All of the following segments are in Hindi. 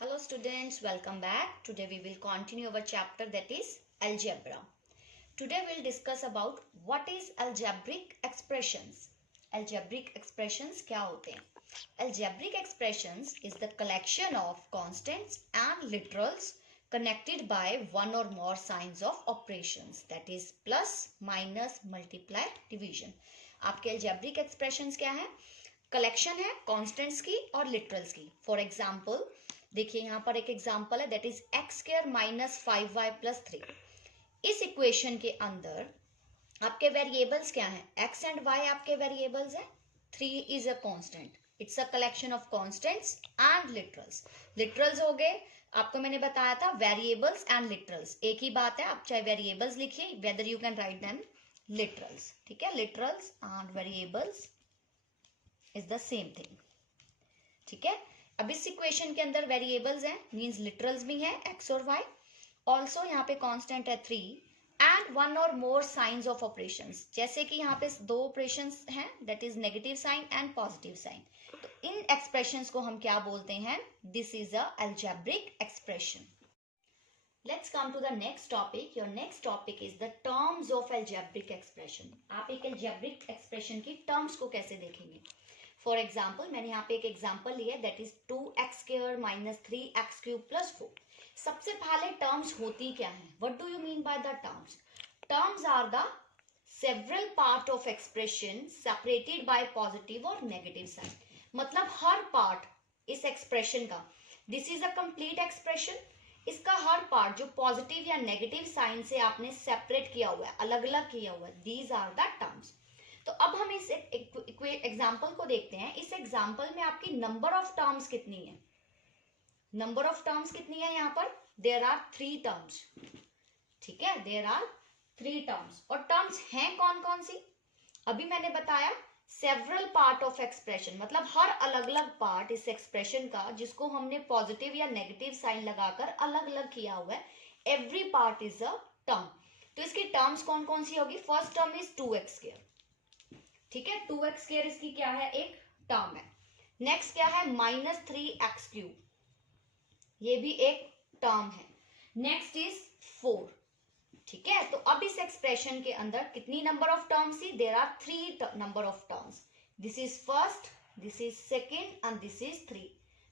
Hello students, welcome back. Today we will continue our chapter that is algebra. Today we'll discuss about what is algebraic expressions. Algebraic expressions क्या होते हैं? Algebraic expressions is the collection of constants and literals connected by one or more signs of operations that is plus, minus, multiply, division. आपके algebraic expressions क्या है? कलेक्शन है कॉन्स्टेंट्स की और लिटरल्स की. फॉर एग्जाम्पल देखिए यहाँ पर एक एग्जाम्पल है that is x square minus 5y plus 3. इस इक्वेशन के अंदर आपके वेरिएबल्स क्या हैं? x एंड y आपके वेरिएबल्स हैं. 3 is a constant. It's a collection of constants and literals. Literals हो गए आपको मैंने बताया था वेरिएबल्स एंड लिटरल्स एक ही बात है. आप चाहे वेरिएबल्स लिखिए whether you can write them literals. ठीक है, literals and variables is the same thing. ठीक है, अब इस इक्वेशन के अंदर वेरिएबल्स हैं मींस लिटरल्स भी हैं x और y. ऑल्सो यहाँ पे कांस्टेंट है 3 एंड वन और मोर साइंस ऑफ ऑपरेशंस. जैसे कि यहाँ पे दो ऑपरेशंस हैं that is negative sign and positive sign. तो इन एक्सप्रेशंस को हम क्या बोलते हैं? This is a algebraic expression. Let's come to the next topic. Your next topic is the terms of algebraic expression. आप एक algebraic expression की terms को कैसे देखेंगे? For example, मैंने यहाँ पे एक example लिया है that is 2x square minus 3x cube plus 4. सबसे पहले terms होती क्या हैं? What do you mean by the terms? Terms are the several part of expression separated by positive or negative sign. मतलब हर part इस expression का this is a complete expression. इसका हर पार्ट जो पॉजिटिव या नेगेटिव साइन से आपने सेपरेट किया हुआ है, अलग अलग किया हुआ है, दीज आर द टर्म्स. तो अब हम इस एग्जांपल को देखते हैं. इस एग्जांपल में आपकी नंबर ऑफ टर्म्स कितनी है? नंबर ऑफ टर्म्स कितनी है? यहाँ पर देयर आर 3 टर्म्स. ठीक है, देयर आर 3 टर्म्स. और टर्म्स हैं कौन कौन सी? अभी मैंने बताया सेवरल पार्ट ऑफ एक्सप्रेशन मतलब हर अलग अलग पार्ट इस एक्सप्रेशन का जिसको हमने पॉजिटिव या नेगेटिव साइन लगाकर अलग अलग किया हुआ है. Every part is a term. तो इसकी टर्म्स कौन कौन सी होगी? First term is 2x square. ठीक है, 2x स्क्वायर इसकी क्या है? एक टर्म है. नेक्स्ट क्या है? माइनस 3x क्यूब, ये भी एक टर्म है. Next is 4. ठीक है, तो अब इस एक्सप्रेशन के अंदर कितनी नंबर ऑफ टर्म्स थी? There are 3 number of terms. This is first, this is second and this is 3.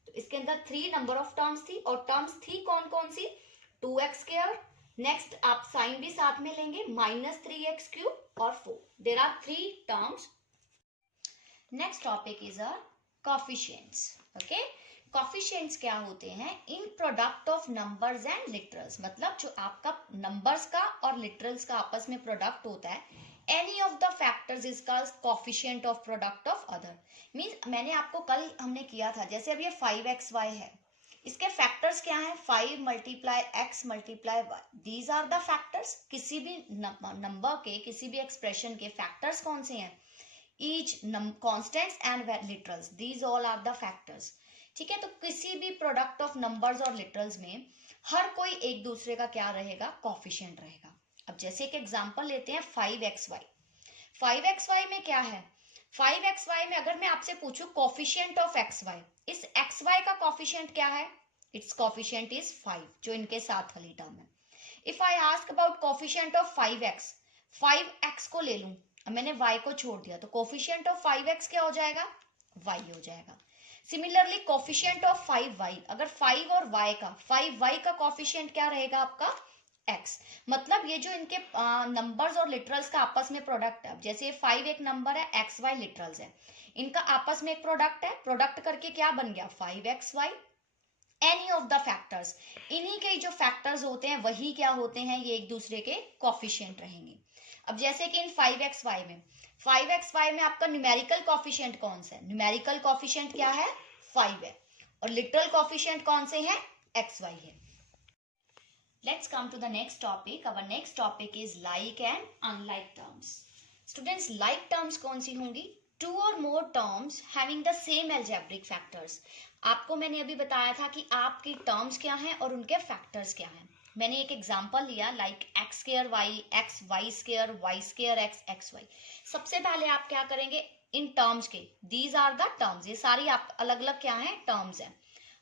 तो इसके अंदर 3 नंबर ऑफ टर्म्स थी. और टर्म्स थी कौन कौन सी? 2x स्क्वायर, नेक्स्ट आप साइन भी साथ में लेंगे, माइनस 3x क्यूब और 4. There are 3 terms. Next topic is a coefficients. Okay, coefficients क्या होते हैं? In product of numbers and literals. मतलब जो आपका नंबर्स का और लिटरल्स का आपस में प्रोडक्ट होता है. Any of the factors is called coefficient of product of other. Means मैंने आपको कल हमने किया था जैसे अब ये 5xy है, इसके फैक्टर्स क्या हैं? 5 multiply x multiply y. These are the factors. किसी भी नंबर के किसी भी एक्सप्रेशन के फैक्टर्स कौन से हैं? Each constants and literals. These all are the factors. ठीक है, तो किसी भी प्रोडक्ट ऑफ नंबर्स और लिटरल्स में हर कोई एक दूसरे का क्या रहेगा? कोएफिशिएंट रहेगा. अब जैसे एक एग्जांपल लेते हैं 5xy. 5xy में क्या है? 5xy में अगर मैं आपसे पूछूं कोएफिशिएंट ऑफ xy, इस xy का कोएफिशिएंट क्या है? इट्स कोएफिशिएंट इज 5 जो इनके साथ वाली टर्म है. If I ask about coefficient of 5x, 5x को ले लूं, अब मैंने y को छोड़ दिया तो कोएफिशिएंट ऑफ 5x क्या हो जाएगा? y हो जाएगा. सिमिलरली कोएफिशिएंट ऑफ 5y, अगर 5 और y का 5y का कोएफिशिएंट क्या रहेगा आपका? x. मतलब ये जो इनके नंबर्स और लिटरल्स का आपस में प्रोडक्ट है, जैसे 5 एक नंबर है, xy लिटरल्स है, इनका आपस में एक प्रोडक्ट है. प्रोडक्ट करके क्या बन गया? 5xy. Any of the factors, इन्हीं के जो फैक्टर्स होते हैं वही क्या होते हैं? ये एक दूसरे के कोएफिशिएंट रहेंगे. अब जैसे कि इन 5xy में आपका न्यूमेरिकल कोएफिशिएंट कौन सा है? न्यूमेरिकल कोएफिशिएंट क्या है? 5 है. और लिटरल कोएफिशिएंट कौन से हैं? xy है. Let's come to the next topic. Our next topic is like and unlike terms. Students, like terms कौन सी होंगी? 2 और more terms having the same algebraic factors. आपको मैंने अभी बताया था कि आपकी टर्म्स क्या हैं और उनके फैक्टर्स क्या हैं. मैंने एक एग्जांपल लिया like X square Y, X Y square, Y square X, X Y. सबसे पहले आप क्या करेंगे? इन टर्म्स के, दीज आर द टर्म्स, ये सारी आप अलग अलग क्या है? टर्म्स हैं.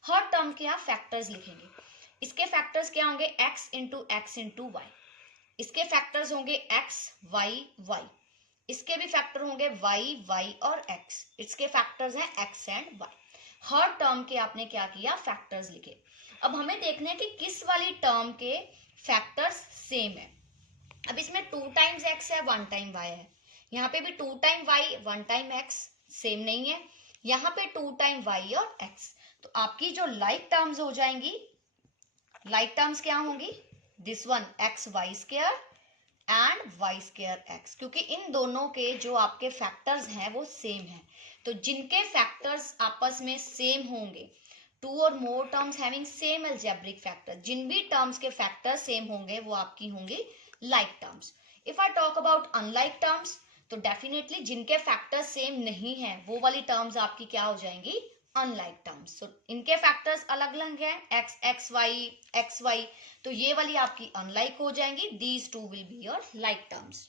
हर टर्म के आप फैक्टर्स लिखेंगे। इसके फैक्टर्स क्या होंगे, x into X into Y. इसके फैक्टर्स होंगे x y y। इसके भी फैक्टर होंगे y y और x। इसके फैक्टर्स हैं x and y। Her term के आपने क्या किया, फैक्टर्स लिखे। अब हमें देखना है कि किस वाली टर्म के फैक्टर्स सेम है। अब इसमें 2 टाइम्स x है, 1 टाइम y है। यहाँ पे भी 2 time y 1 time x same नहीं है। यहाँ पे 2 टाइम y और x। तो आपकी जो लाइक टर्म्स हो जाएंगी, लाइक टर्म्स क्या होंगी, this one X Y square and Y square X, क्योंकि इन दोनों के जो आपके फैक्टर्स हैं वो सेम है। तो जिनके फैक्टर्स आपस में सेम होंगे, 2 और more terms having same algebraic factor, जिन भी टर्म्स के फैक्टर सेम होंगे वो आपकी होंगी like terms. If I talk about unlike terms, तो डेफिनेटली जिनके फैक्टर्स सेम नहीं है वो वाली टर्म्स आपकी क्या हो जाएंगी, अनलाइक टर्म्स। सो इनके फैक्टर्स अलग अलग हैं, एक्स एक्स वाई, तो ये वाली आपकी अनलाइक हो जाएंगी। These two will be your like terms.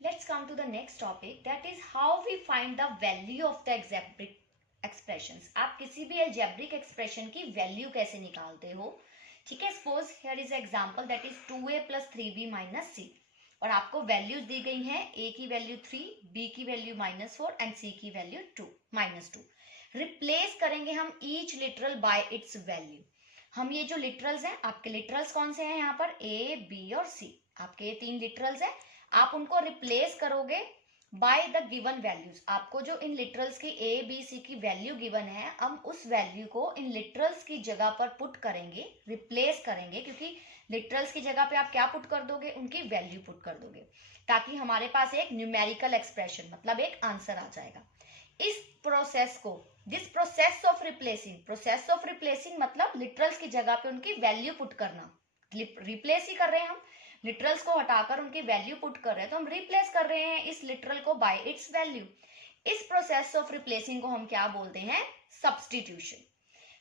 Let's come to the next topic, that is how we find the value of the algebraic expressions. आप किसी भी अलजेब्रिक एक्सप्रेशन की वैल्यू कैसे निकालते हो, ठीक है। Suppose here is example that is 2a + 3b - c, और आपको वैल्यूज दी गई हैं, a की वैल्यू 3, b की वैल्यू -4 एंड c की वैल्यू -2। रिप्लेस करेंगे हम each literal by its value. हम ये जो लिटरल्स हैं, आपके लिटरल्स कौन से हैं यहाँ पर, a b और c, आपके ये 3 लिटरल्स हैं। आप उनको रिप्लेस करोगे बाय द गिवन वैल्यूज। आपको जो इन लिटरल्स की a b c की वैल्यू गिवन है, हम उस वैल्यू को इन लिटरल्स की जगह पर पुट करेंगे, रिप्लेस करेंगे, क्योंकि लिटरल्स की जगह पे आप क्या पुट कर दोगे, उनकी वैल्यू पुट कर दोगे, ताकि हमारे पास एक न्यूमेरिकल एक्सप्रेशन मतलब एक आंसर आ जाएगा। इस प्रोसेस को, दिस प्रोसेस ऑफ रिप्लेसिंग मतलब लिटरल्स की जगह पे उनकी वैल्यू पुट करना। रिप्लेस ही कर रहे हैं हम, लिटरल्स को हटाकर उनकी वैल्यू पुट कर रहे हैं, तो हम रिप्लेस कर रहे हैं इस लिटरल को बाय इट्स वैल्यू। इस प्रोसेस ऑफ रिप्लेसिंग को हम क्या बोलते हैं, substitution.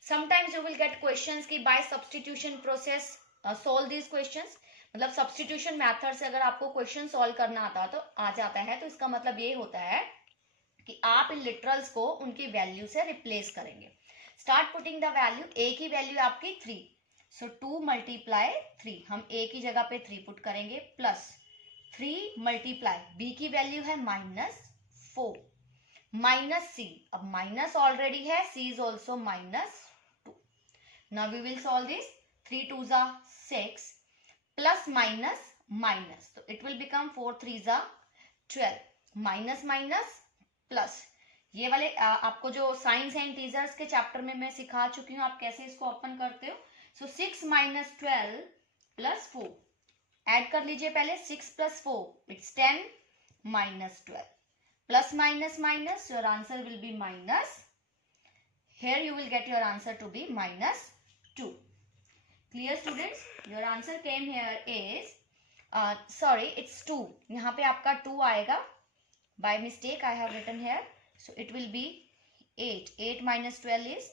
Sometimes you will get questions की by substitution process solve these questions, मतलब सब्स्टिट्यूशन मेथड से अगर आपको क्वेश्चन सॉल्व करना आ जाता है, तो इसका मतलब ये होता है कि आप इन लिटरल्स को उनकी वैल्यू से रिप्लेस करेंगे। Start putting the value, a की वैल्यू आपकी 3, सो 2 × 3, हम a की जगह पे 3 पुट करेंगे, प्लस 3 × b की वैल्यू है -4 -c, अब माइनस ऑलरेडी है, c is also -2। Now we will solve this, 3 2 6 plus minus minus, तो it will become 4 3 12, minus minus plus. ये वाले आपको जो साइंस है इंटीजर्स के चैप्टर में मैं सिखा चुकी हूँ, आप कैसे इसको ओपन करते हो। सो 6 - 12 + 4, ऐड कर लीजिए पहले, 6 + 4 it's 10 - 12, plus minus minus, your answer will be minus, here you will get your answer to be -2. Clear students, your answer came here is sorry, it's 2, यहाँ पे आपका 2 आएगा, by mistake I have written here, so it will be 8 - 12 is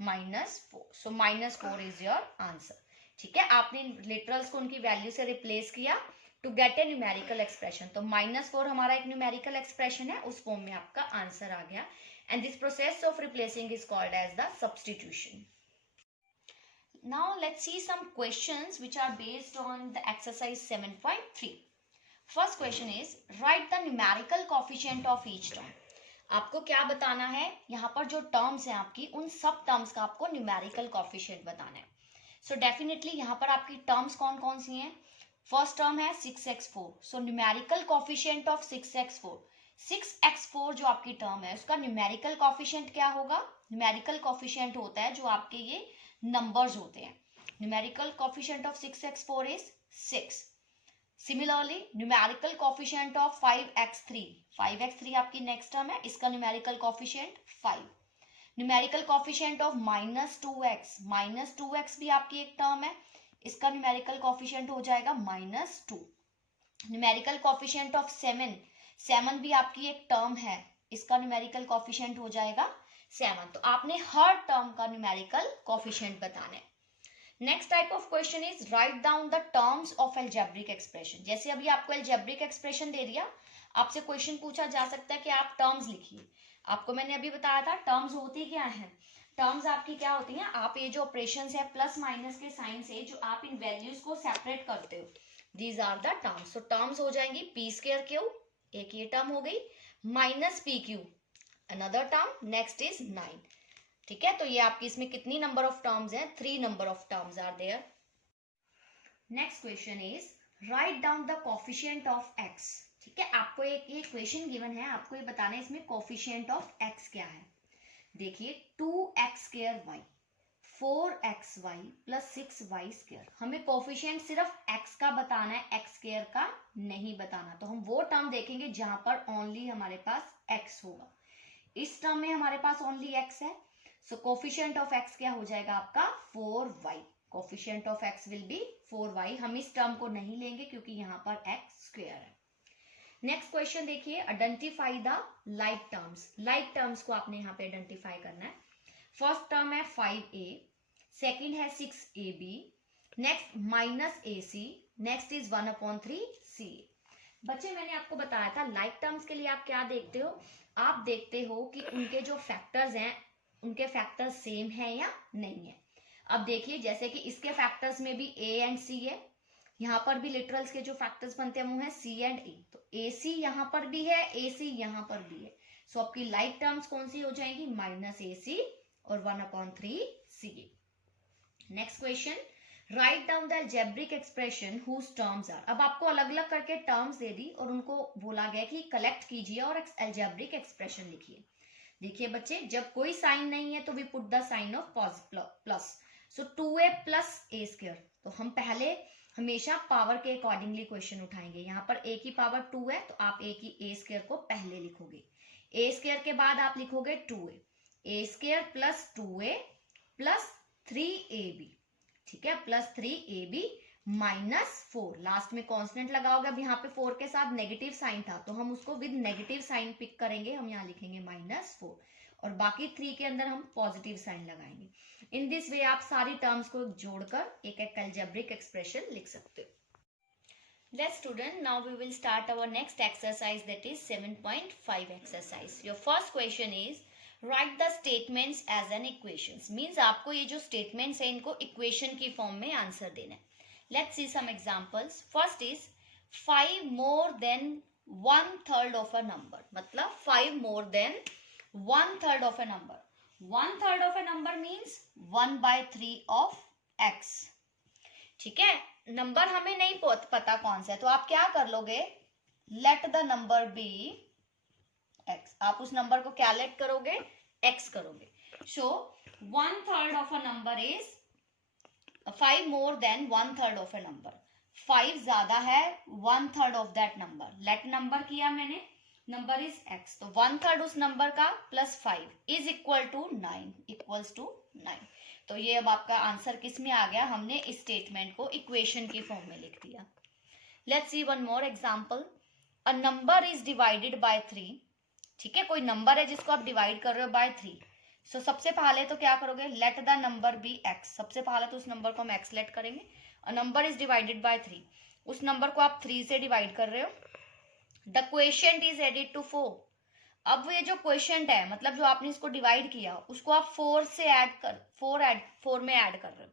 -4, so -4 is your answer। ठीक है, आपने लिटरल्स को उनकी वैल्यू से रिप्लेस किया to get a numerical expression, तो -4 हमारा एक न्यूमेरिकल एक्सप्रेशन है, उस फॉर्म में आपका आंसर आ गया, and this process of replacing is called as the substitution. Now let's see some questions which are based on the exercise 7.3. First question is write the numerical coefficient of each term. आपको क्या बताना है, यहाँ पर जो टर्म्स हैं आपकी, उन सब टर्म्स का आपको न्यूमेरिकल कोफिशिएंट बताना है। सो डेफिनेटली यहाँ पर आपकी टर्म्स कौन कौन सी हैं। फर्स्ट टर्म है 6x4, so numerical coefficient of 6x4, 6x4 जो आपकी टर्म है उसका न्यूमेरिकल कोफिशिएंट क्या होगा, न्यूमेरिकल कोफिशिएंट होता है जो आपके ये नंबर्स होते हैं। Numerical coefficient of 6x4 is 6। Similarly numerical coefficient of 5x3, 5x3 आपकी नेक्स्ट टर्म है, इसका numerical coefficient 5। Numerical coefficient of -2x, -2x भी आपकी एक टर्म है, इसका न्यूमेरिकल कोफिशिएंट हो जाएगा -2। न्यूमेरिकल कोफिशिएंट ऑफ 7, 7 भी आपकी एक टर्म है, इसका न्यूमेरिकल कोफिशिएंट हो जाएगा 7। तो आपने हर टर्म का न्यूमेरिकल कोफिशिएंट बताना है। Next type of question is write down the terms of algebraic expression. जैसे अभी आपको एल्जेब्रिक एक्सप्रेशन दे दिया, आपसे क्वेश्चन पूछा जा सकता है कि आप टर्म्स लिखिए। आपको मैंने अभी बताया था टर्म्स होती क्या है, टर्म्स आपकी क्या होती हैं, आप ये जो ऑपरेशन है प्लस माइनस के साइन से जो आप इन वैल्यूज को सेपरेट करते हो, दीज आर द टर्म्स। तो टर्म्स हो जाएंगी पी स्क्वायर क्यू, एक ये टर्म हो गई, minus P Q another term, next is 9। ठीक है, तो ये आपकी इसमें कितनी नंबर ऑफ टर्म्स हैं, 3 number of terms are there. Next question is write down the coefficient of X. ठीक है, आपको एक ये क्वेश्चन गिवन है, आपको ये बताना है इसमें कोफिशिएंट ऑफ एक्स क्या है। देखिए 2x square Y 4xy plus 6y square, हमें कोफिशिएंट सिर्फ x का बताना है, x स्क्वायर का नहीं बताना। तो हम वो टर्म देखेंगे जहां पर ओनली हमारे पास x होगा। इस टर्म में हमारे पास ओनली x है, सो कोफिशिएंट ऑफ x क्या हो जाएगा आपका 4y। Coefficient of x will be 4y। हम इस टर्म को नहीं लेंगे क्योंकि यहाँ पर x स्क्वायर है। नेक्स्ट क्वेश्चन देखिए, identify the like terms. Like terms को आपने यहाँ पे आइडेंटिफाई करना है। फर्स्ट टर्म है 5a, सेकंड है 6ab, next minus ac, next is 1/3ca। बच्चे मैंने आपको बताया था लाइक टर्म्स के लिए आप क्या देखते हो, आप देखते हो कि उनके जो फैक्टर्स हैं उनके फैक्टर्स सेम है या नहीं है। अब देखिए जैसे कि इसके फैक्टर्स में भी a एंड c है, यहाँ पर भी लिटरल्स के जो फैक्टर्स बनते हैं वो है c एंड a, तो ac यहाँ पर भी है, ac यहाँ पर भी है। सो आपकी लाइक टर्म्स कौन सी हो जाएंगी, माइनस ac और 1/3ca। Next question, write down the algebraic expression whose terms are. अब आपको अलग अलग करके टर्म्स दे दी और उनको बोला गया कि कलेक्ट कीजिए और अलजेब्रिक एक्सप्रेशन लिखिए। देखिए बच्चे, जब कोई साइन नहीं है तो we put the sign of plus, so 2a plus a square. तो हम पहले हमेशा पावर के अकॉर्डिंगली क्वेश्चन उठाएंगे। यहाँ पर a की पावर 2 है तो आप a की a स्क्वायर को पहले लिखोगे, a स्क्वायर के बाद आप लिखोगे 2a, a square plus 2a plus 3ab। ठीक है, प्लस 3ab माइनस 4, लास्ट में कांस्टेंट लगाओगे। अब यहाँ पे 4 के साथ नेगेटिव साइन था तो हम उसको विद नेगेटिव साइन पिक करेंगे, हम यहाँ लिखेंगे -4 और बाकी 3 के अंदर हम पॉजिटिव साइन लगाएंगे। इन दिस वे आप सारी टर्म्स को जोड़कर एक एक अलजेब्रिक एक्सप्रेशन लिख सकते हो। Let's student, now we will start our next exercise, that is 7.5 exercise. Your first question is write the statements as an equations. Means आपको ये जो statements है इनको equation की form में आंसर देना है। Let's see some examples. First is 5 more than 1/3 of a number. मतलब 5 more than 1/3 of a number. 1/3 of a number means 1/3 of x. ठीक है, नंबर हमें नहीं पता कौन सा है तो आप क्या कर लोगे, let the number be x। आप उस नंबर को क्या लेट करोगे, x करोगे। सो 1/3 of a number is 5 more than 1/3 of a number. 5 ज्यादा है 1/3 of that number, let number किया मैंने, नंबर इज x, तो 1/3 उस नंबर का plus 5 is equal to 9, equals to 9। तो ये अब आपका आंसर किस में आ गया, हमने इस स्टेटमेंट को इक्वेशन की फॉर्म में लिख दिया। Let's see one more example, a number is divided by 3। ठीक है, कोई नंबर है जिसको आप डिवाइड कर रहे हो बाय 3। सो सबसे पहले तो क्या करोगे, let the number be x। सबसे पहले तो उस नंबर को हम x लेट करेंगे। अ नंबर इज डिवाइडेड बाय 3, उस नंबर को आप 3 से डिवाइड कर रहे हो। The quotient is added to 4। अब ये जो क्वोशिएंट है मतलब जो आपने इसको डिवाइड किया उसको आप 4 से फोर में ऐड कर रहे हो।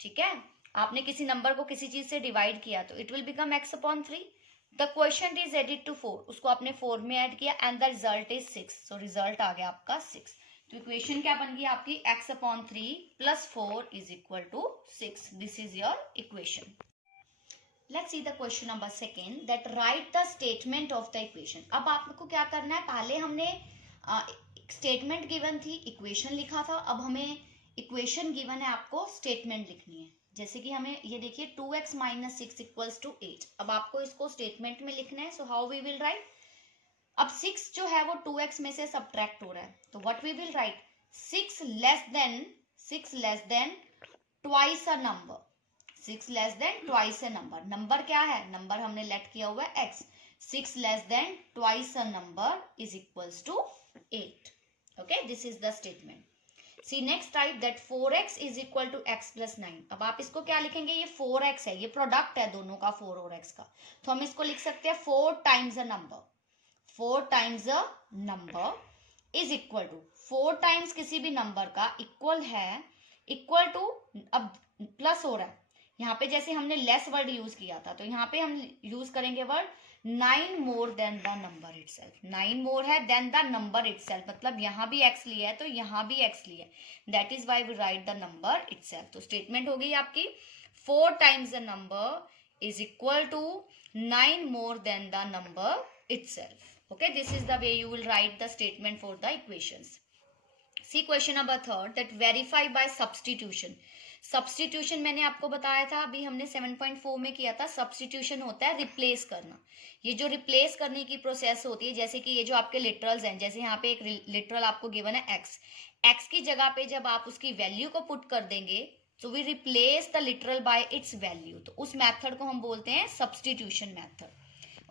ठीक है, आपने किसी नंबर को किसी चीज से डिवाइड किया तो it will become x/3। The quotient is added to 4, उसको आपने 4 में ऐड किया and the result is 6। So result आ गया आपका 6। तो इक्वेशन क्या बन गई आपकी, x/3 plus 4 is equal to 6। This is your equation. Let's see the question number 2, that write the statement of the equation. अब आपको क्या करना है, पहले हमने स्टेटमेंट गिवन थी, इक्वेशन लिखा था, अब हमें इक्वेशन गिवन है, आपको स्टेटमेंट लिखनी है। जैसे कि हमें ये देखिए 2x - 6 इक्वल्स टू 8। अब आपको इसको स्टेटमेंट में लिखना है। So how we will write, अब 6 जो है वो 2x में से सब्ट्रैक्ट हो रहा है तो what we will write, 6 less than twice a number. 6 less than twice a number, number क्या है, नंबर हमने लेट किया हुआ है x। 6 less than twice a number is equals to 8। Okay, this is the statement. See next type, that 4x is equal to x plus 9। अब आप इसको क्या लिखेंगे, ये 4x है, ये प्रोडक्ट है दोनों का 4 और x का, तो हम इसको लिख सकते हैं 4 times a number. 4 times a number is equal to 4 times किसी भी नंबर का इक्वल है, इक्वल टू, अब प्लस हो रहा है यहाँ पे, जैसे हमने लेस वर्ड यूज किया था तो यहाँ पे हम यूज करेंगे word 9 more than the number itself. 9 मोर है देन द नंबर इटसेल्फ, मतलब यहाँ भी x लिया है तो यहाँ भी x लिया है, that is why we write the number itself. तो स्टेटमेंट हो गई आपकी 4 times the number is equal to 9 more than the number itself. Okay, this is the way you will write the statement for the equations. See question number 3, that verify by substitution. Substitution मैंने आपको बताया था, अभी हमने 7.4 में किया था। सब्सटीट्यूशन होता है रिप्लेस करना। ये जो रिप्लेस करने की प्रोसेस होती है, जैसे कि ये जो आपके लिटरल्स हैं, जैसे यहाँ पे एक लिटरल आपको गिवन है x की जगह पे जब आप उसकी वैल्यू को पुट कर देंगे तो we replace the literal by its value, तो उस मेथड को हम बोलते हैं substitution method.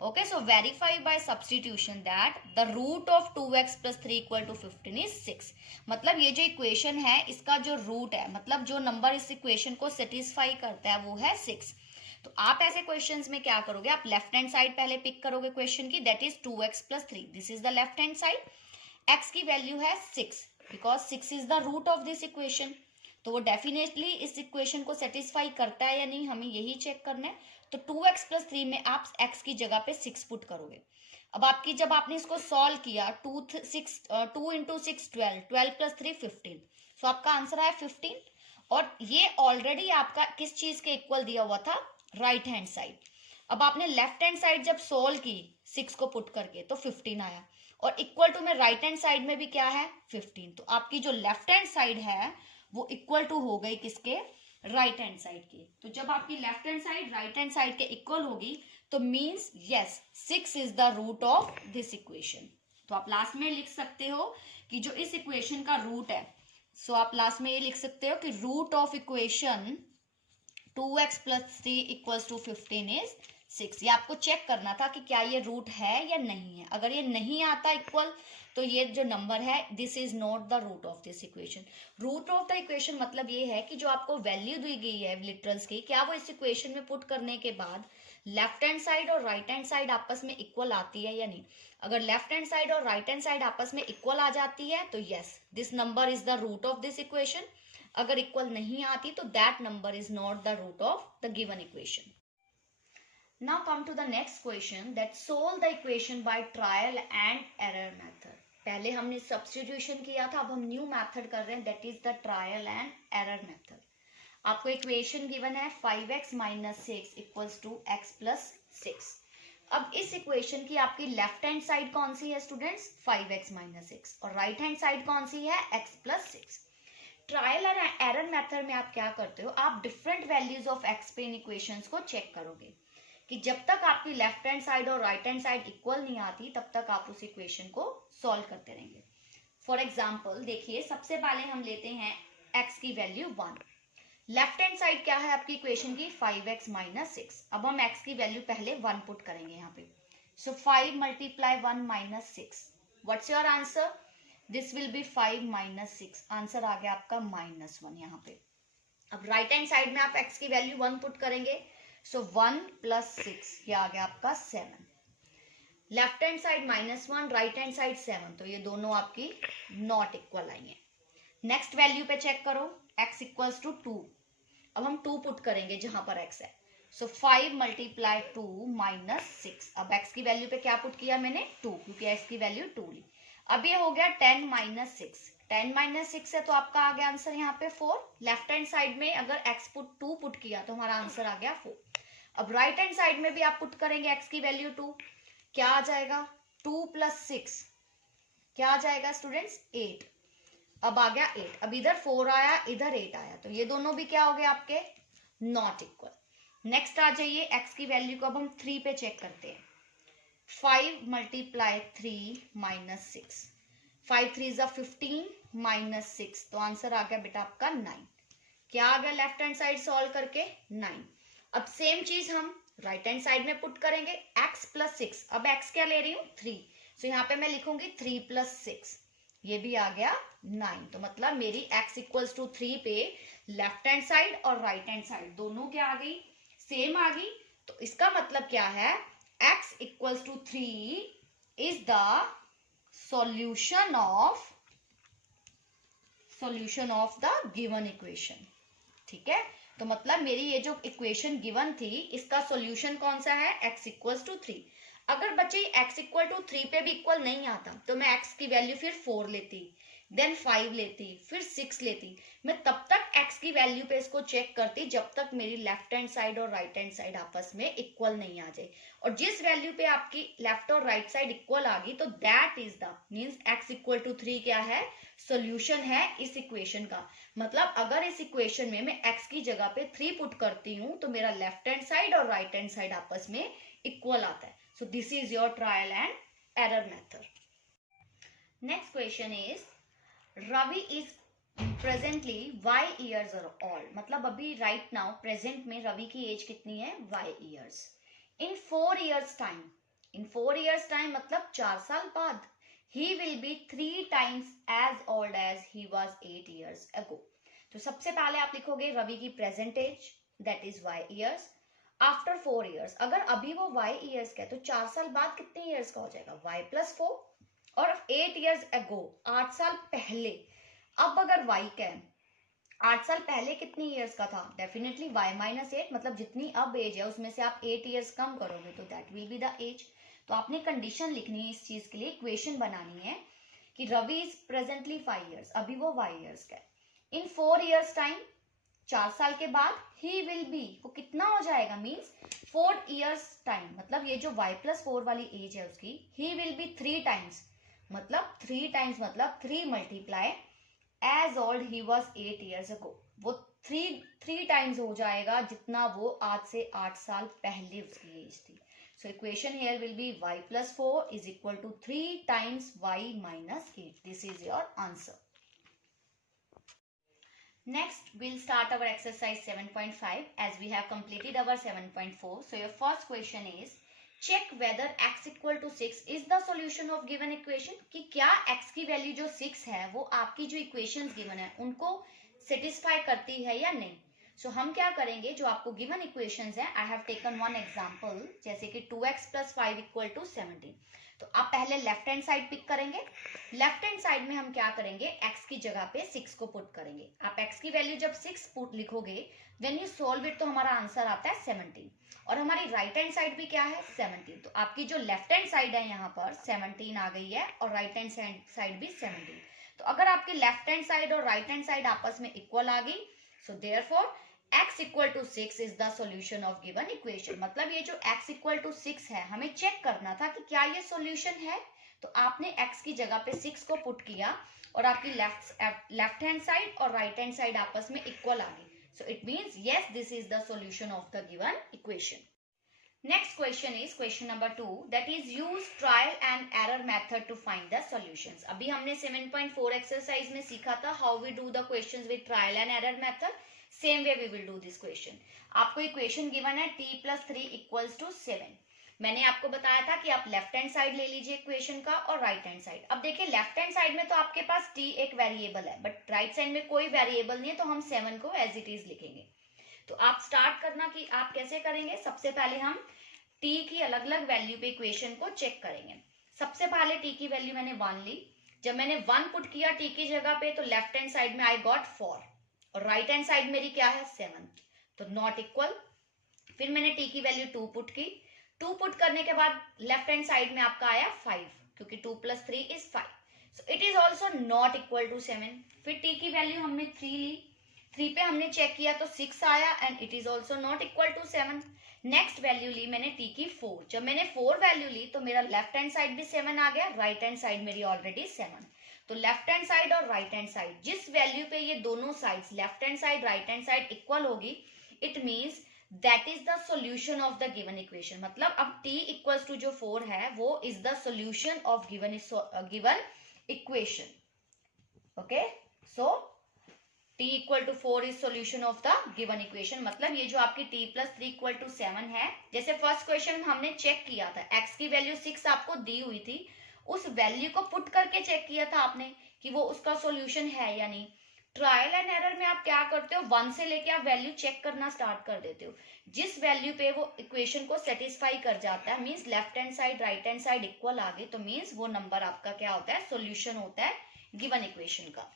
Okay, so verify by substitution that the root of 2x plus 3 equal to 15 is 6. मतलब ये जो इक्वेशन है इसका जो रूट है, मतलब जो नंबर इस इक्वेशन को सेटिस्फाई करता है वो है 6। तो आप ऐसे क्वेश्चंस में क्या करोगे, आप लेफ्ट हैंड साइड पहले पिक करोगे क्वेश्चन की, that is 2x plus 3, this is the left hand side. x की वैल्यू है 6 because 6 is the root of this equation, तो वो डेफिनेटली इस इक्वेशन को सेटिस्फाई करता है या नहीं, हमें यही चेक करना है। तो 2x plus 3 में आप x की जगह पे 6 पुट करोगे। अब आपकी जब आपने इसको सॉल्व किया 2 into 6 12, 12 plus 3 15, सो आपका आंसर आया 15। और ये ऑलरेडी आपका किस चीज के इक्वल दिया हुआ था, राइट हैंड साइड। अब आपने लेफ्ट हैंड साइड जब सोल्व की 6 को पुट करके तो 15 आया, और इक्वल टू में राइट हैंड साइड में भी क्या है 15, तो आपकी जो लेफ्ट हैंड साइड है वो इक्वल टू हो गई किसके, राइट हैंड साइड की। तो जब आपकी left hand side right hand side के इक्वल होगी तो means yes 6 is the root of this equation. तो आप लास्ट में लिख सकते हो कि जो इस इक्वेशन का रूट है, सो आप लास्ट में ये लिख सकते हो कि root of equation 2x plus 3 equals to 15 is 6। ये आपको चेक करना था कि क्या ये रूट है या नहीं है। अगर ये नहीं आता इक्वल तो ये जो नंबर है this is not the root of this equation. Root of the equation मतलब ये है कि जो आपको वैल्यू दी गई है लिटरल्स की, क्या वो इस इक्वेशन में पुट करने के बाद लेफ्ट हैंड साइड और राइट हैंड साइड आपस में इक्वल आती है या नहीं। अगर लेफ्ट हैंड साइड और राइट हैंड साइड आपस में इक्वल आ जाती है तो yes this number is the root of this equation. अगर इक्वल नहीं आती तो that number is not the root of the given equation. Now come to the next question, that solve the equation by trial and error method. पहले हमने सब्स्टिट्यूशन किया था, अब हम न्यू मेथड कर रहे हैं, that is the trial and error method. आपको इक्वेशन गिवन है 5x minus 6 equals to x plus 6। अब इस इक्वेशन की आपकी लेफ्ट हैंड साइड कौन सी है स्टूडेंट्स, 5x minus 6, और राइट हैंड साइड कौन सी है, x plus 6। ट्रायल और एरर मेथड में आप क्या करते हो, आप डिफरेंट वैल्यूज ऑफ x पे इन इक्वेशंस को चेक करोगे कि जब तक आपकी लेफ्ट हैंड साइड और राइट हैंड साइड इक्वल नहीं आती तब तक आप उस इक्वेशन को सॉल्व करते रहेंगे। फॉर एग्जांपल देखिए, सबसे पहले हम लेते हैं x की वैल्यू 1। लेफ्ट हैंड साइड क्या है आपकी इक्वेशन की, 5x minus 6। अब हम x की वैल्यू पहले 1 पुट करेंगे यहाँ पे, so 5 multiply 1 minus 6, what's your answer, this will be 5 minus 6, answer आ गया आपका -1 यहाँ पे। अब राइट हैंड साइड में आप x की वैल्यू 1 पुट करेंगे, सो 1 plus 6, ये आ गया आपका 7। Left hand side -1, right hand side 7, तो ये दोनों आपकी नॉट इक्वल आएंगे। नेक्स्ट वैल्यू पे चेक करो, x इक्वल्स टू 2। अब हम 2 पुट करेंगे जहां पर x है, सो 5 multiply 2 minus 6। अब x की वैल्यू पे क्या पुट किया मैंने, 2, क्योंकि x की वैल्यू 2 ली। अब ये हो गया 10 minus 6, 10 minus 6 है तो आपका आ गया आंसर यहाँ पे 4। लेफ्ट हैंड साइड में अगर x पुट 2 पुट किया तो हमारा आंसर आ गया 4। अब राइट हैंड साइड में भी आप पुट करेंगे x की वैल्यू 2, क्या आ जाएगा, 2 plus 6 क्या आ जाएगा स्टूडेंट्स, 8। अब आ गया 8, अब इधर 4 आया इधर 8 आया, तो ये दोनों भी क्या हो गए आपके नॉट इक्वल। नेक्स्ट आ जाइए x की वैल्यू को अब हम 3 पे चेक करते हैं, 5 multiply 3 minus 6, 5 3 is 15 minus 6, तो आंसर आ गया बेटा आपका 9। क्या आ गया लेफ्ट हैंड साइड सॉल्व करके 9। अब सेम चीज हम राइट हैंड साइड में पुट करेंगे, x plus 6, अब x क्या ले रही हूँ 3, सो यहाँ पे मैं लिखूंगी 3 plus 6, ये भी आ गया 9। तो मतलब मेरी x इक्वल्स टू 3 पे लेफ्ट हैंड साइड और राइट हैंड साइड दोनों क्या आ गई, सेम आ गई। तो इसका मतलब क्या है, x equals to 3 is the solution of the given equation. ठीक है, तो मतलब मेरी ये जो इक्वेशन गिवन थी इसका सॉल्यूशन कौन सा है, x इक्वल्स टू 3। अगर बच्चे x इक्वल टू 3 पे भी इक्वल नहीं आता तो मैं x की वैल्यू फिर 4 लेती, देन 5 लेती, फिर 6 लेती। मैं तब तक x की वैल्यू पे इसको चेक करती जब तक मेरी लेफ्ट हैंड साइड और राइट हैंड साइड आपस में इक्वल नहीं आ जाए। और जिस वैल्यू पे आपकी लेफ्ट और राइट साइड इक्वल आ गई तो that is the means x equal to 3 क्या है, सॉल्यूशन है इस इक्वेशन का। मतलब अगर इस इक्वेशन में मैं x की जगह पे 3 पुट करती हूँ तो मेरा लेफ्ट हैंड साइड और राइट हैंड साइड आपस में इक्वल आता है। So this is your trial and error method. Next question is Ravi is presently y years old. मतलब अभी right now present में रवि की एज कितनी है, y years. In 4 years time, in 4 years time मतलब 4 साल बाद he will be 3 times as old as he was 8 years ago. तो सबसे पहले आप लिखोगे रवि की present age that is y years. After 4 years, अगर अभी वो y years का है तो 4 साल बाद कितने years का हो जाएगा, y plus 4। और 8 years ago, 8 साल पहले। अब अगर y का है 8 साल पहले कितनी years का था, डेफिनेटली y minus 8, मतलब जितनी अब एज है उसमें से आप 8 years कम करोगे तो that will be the age. तो आपने कंडीशन लिखनी है इस चीज के लिए, इक्वेशन बनानी है कि रवि इज प्रेजेंटली 5 years, अभी वो y years का है। इन 4 years टाइम, 4 साल के बाद ही विल बी, वो कितना हो जाएगा, मीन्स 4 years टाइम, मतलब ये जो y plus 4 वाली एज है उसकी, ही विल बी 3 times, मतलब 3 times मतलब 3 multiply as old he was 8 years ago, वो 3 times हो जाएगा जितना वो आज से 8 साल पहले उसकी एज थी। So equation here will be y plus 4 is equal to 3 times y minus 8. This is your answer. Next, we'll start our exercise 7.5 as we have completed our 7.4. So your first question is, check whether x equal to 6 is the solution of given equation. कि क्या x की वैल्यू जो 6 है वो आपकी जो इक्वेशंस गिवन है उनको सेटिस्फाई करती है या नहीं। सो हम क्या करेंगे, जो आपको गिवन इक्वेशंस है, I have taken one example, जैसे कि 2x plus 5 इक्वल टू 17। तो आप पहले लेफ्ट हैंड साइड पिक करेंगे। लेफ्ट हैंड साइड में हम क्या करेंगे, x की जगह पे 6 को पुट करेंगे। आप x की वैल्यू जब 6 पुट लिखोगे, व्हेन यू सॉल्व इट तो हमारा आंसर आता है 17, और हमारी राइट हैंड साइड भी क्या है, 17। तो आपकी जो लेफ्ट हैंड साइड है यहाँ पर 17 आ गई है और राइट हैंड साइड भी 17। तो अगर आपकी लेफ्ट हैंड साइड और राइट हैंड साइड आपस में इक्वल आ गई, so therefore x equal to 6 is the solution of given equation. मतलब ये जो x इक्वल टू 6 है, हमें चेक करना था कि क्या ये सॉल्यूशन है। तो आपने x की जगह पे 6 को पुट किया और आपकी लेफ्ट हैंड साइड और राइट हैंड साइड आपस में इक्वल आ गई। So it means yes, this is the solution of the given equation. Next question is question number 2, that is use trial and error method to find the solutions. अभी हमने 7.4 एक्सरसाइज में सीखा था how we do the questions with trial and error method. Same way we will do this question. आपको इक्वेशन गिवन है t plus 3 equals to 7. मैंने आपको बताया था कि आप लेफ्ट हैंड साइड ले लीजिए इक्वेशन का और राइट हैंड साइड। अब देखिए लेफ्ट हैंड साइड में तो आपके पास t एक वेरिएबल है, बट राइट साइड में कोई वेरिएबल नहीं है, तो हम 7 को एज इट इज लिखेंगे। तो आप स्टार्ट करना कि आप कैसे करेंगे। सबसे पहले हम t की अलग अलग वैल्यू पे इक्वेशन को चेक करेंगे। सबसे पहले t की वैल्यू मैंने 1 ली। जब मैंने 1 पुट किया t की जगह पे तो लेफ्ट हैंड साइड में आई गॉट 4 और राइट हैंड साइड मेरी क्या है 7, तो नॉट इक्वल। फिर मैंने t की वैल्यू 2 पुट की। 2 पुट करने के बाद लेफ्ट हैंड साइड में आपका आया 5, क्योंकि 2 plus 3 is 5, so it is also not equal to 7। फिर t की वैल्यू हमने 3 ली। 3 पे हमने चेक किया तो 6 आया and it is also not equal to 7। Next value ली मैंने t की 4। जब मैंने 4 वैल्यू ली तो मेरा लेफ्ट हैंड साइड भी 7 आ गया, राइट हैंड साइड मेरी ऑलरेडी 7। तो लेफ्ट हैंड साइड और राइट हैंड साइड जिस वैल्यू पे ये दोनों sides left hand side right hand side equal होगी, it means that is the solution of the given equation. मतलब अब t इक्वल्स टू जो 4 है वो is the solution of given equation. Okay, so t equal to 4 is solution of the given equation. मतलब ये जो आपकी t प्लस 3 इक्वल टू 7 है, जैसे फर्स्ट क्वेश्चन में हमने चेक किया था, x की वैल्यू 6 आपको दी हुई थी, उस वैल्यू को पुट करके चेक किया था आपने कि वो उसका सॉल्यूशन है या नहीं। ट्रायल एंड एरर में आप क्या करते हो, 1 से लेके आप वैल्यू चेक करना स्टार्ट कर देते हो। जिस वैल्यू पे वो इक्वेशन को सेटिस्फाई कर जाता है, means left hand side right hand side equal आ गई, तो मीन्स वो नंबर आपका क्या होता है, सोल्यूशन होता है गिवन इक्वेशन का।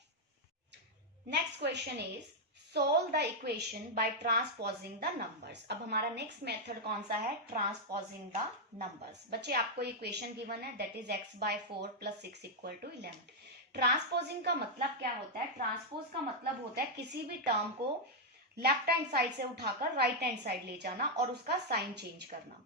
Next question is solve the equation by transposing the numbers। अब हमारा नेक्स्ट मेथड कौन सा है, ट्रांसपोजिंग द नंबर्स। बच्चे आपको इक्वेशन गिवन है that is x by 4 plus 6 equal to 11। Transposing का मतलब क्या होता है, ट्रांसपोज का मतलब होता है किसी भी टर्म को लेफ्ट हैंड साइड से उठाकर राइट हैंड साइड ले जाना और उसका साइन चेंज करना,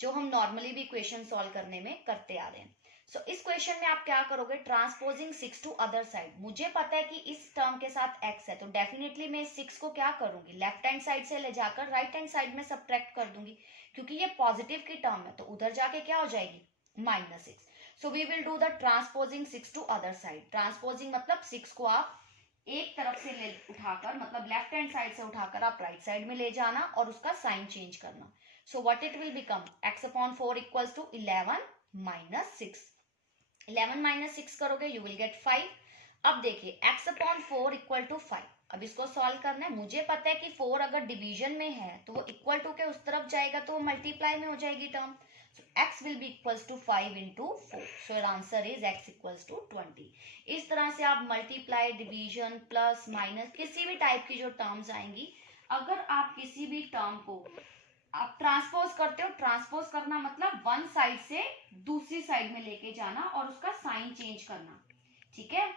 जो हम नॉर्मली भी इक्वेशन सॉल्व करने में करते आ रहे हैं। सो इस क्वेश्चन में आप क्या करोगे, ट्रांसपोजिंग 6 टू अदर साइड। मुझे पता है कि इस टर्म के साथ x है, तो डेफिनेटली मैं इस 6 को क्या करूंगी, लेफ्ट हैंड साइड से ले जाकर राइट हैंड साइड में सब्ट्रैक्ट कर दूंगी, क्योंकि ये पॉजिटिव की टर्म है, तो उधर जाके क्या हो जाएगी, -6। So we will do the transposing 6 to other side. Transposing मतलब 6 को आप एक तरफ से ले उठाकर, मतलब लेफ्ट हैंड साइड से उठाकर आप राइट साइड में ले जाना और उसका साइन चेंज करना। So what it will become, x/4 equals to 11 - 6। 11 - 6 करोगे यू विल गेट 5। अब देखिए x/4 इक्वल टू 5। अब इसको सॉल्व करना है। मुझे पता है कि 4 अगर डिवीजन में है तो वो इक्वल टू के उस तरफ जाएगा, तो वो मल्टीप्लाई में हो जाएगी term. So x will be equals to 5 into 4. So your answer is x equals to 20। इस तरह से आप मल्टीप्लाई, डिवीजन, प्लस, माइनस, किसी भी टाइप की जो टर्म्स आएंगी, अगर आप किसी भी टर्म को आप ट्रांसपोज करते हो, ट्रांसपोज करना मतलब वन साइड से दूसरी साइड में लेके जाना और उसका साइन चेंज करना, ठीक है।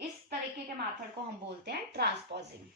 इस तरीके के मेथड को हम बोलते हैं ट्रांसपोजिंग।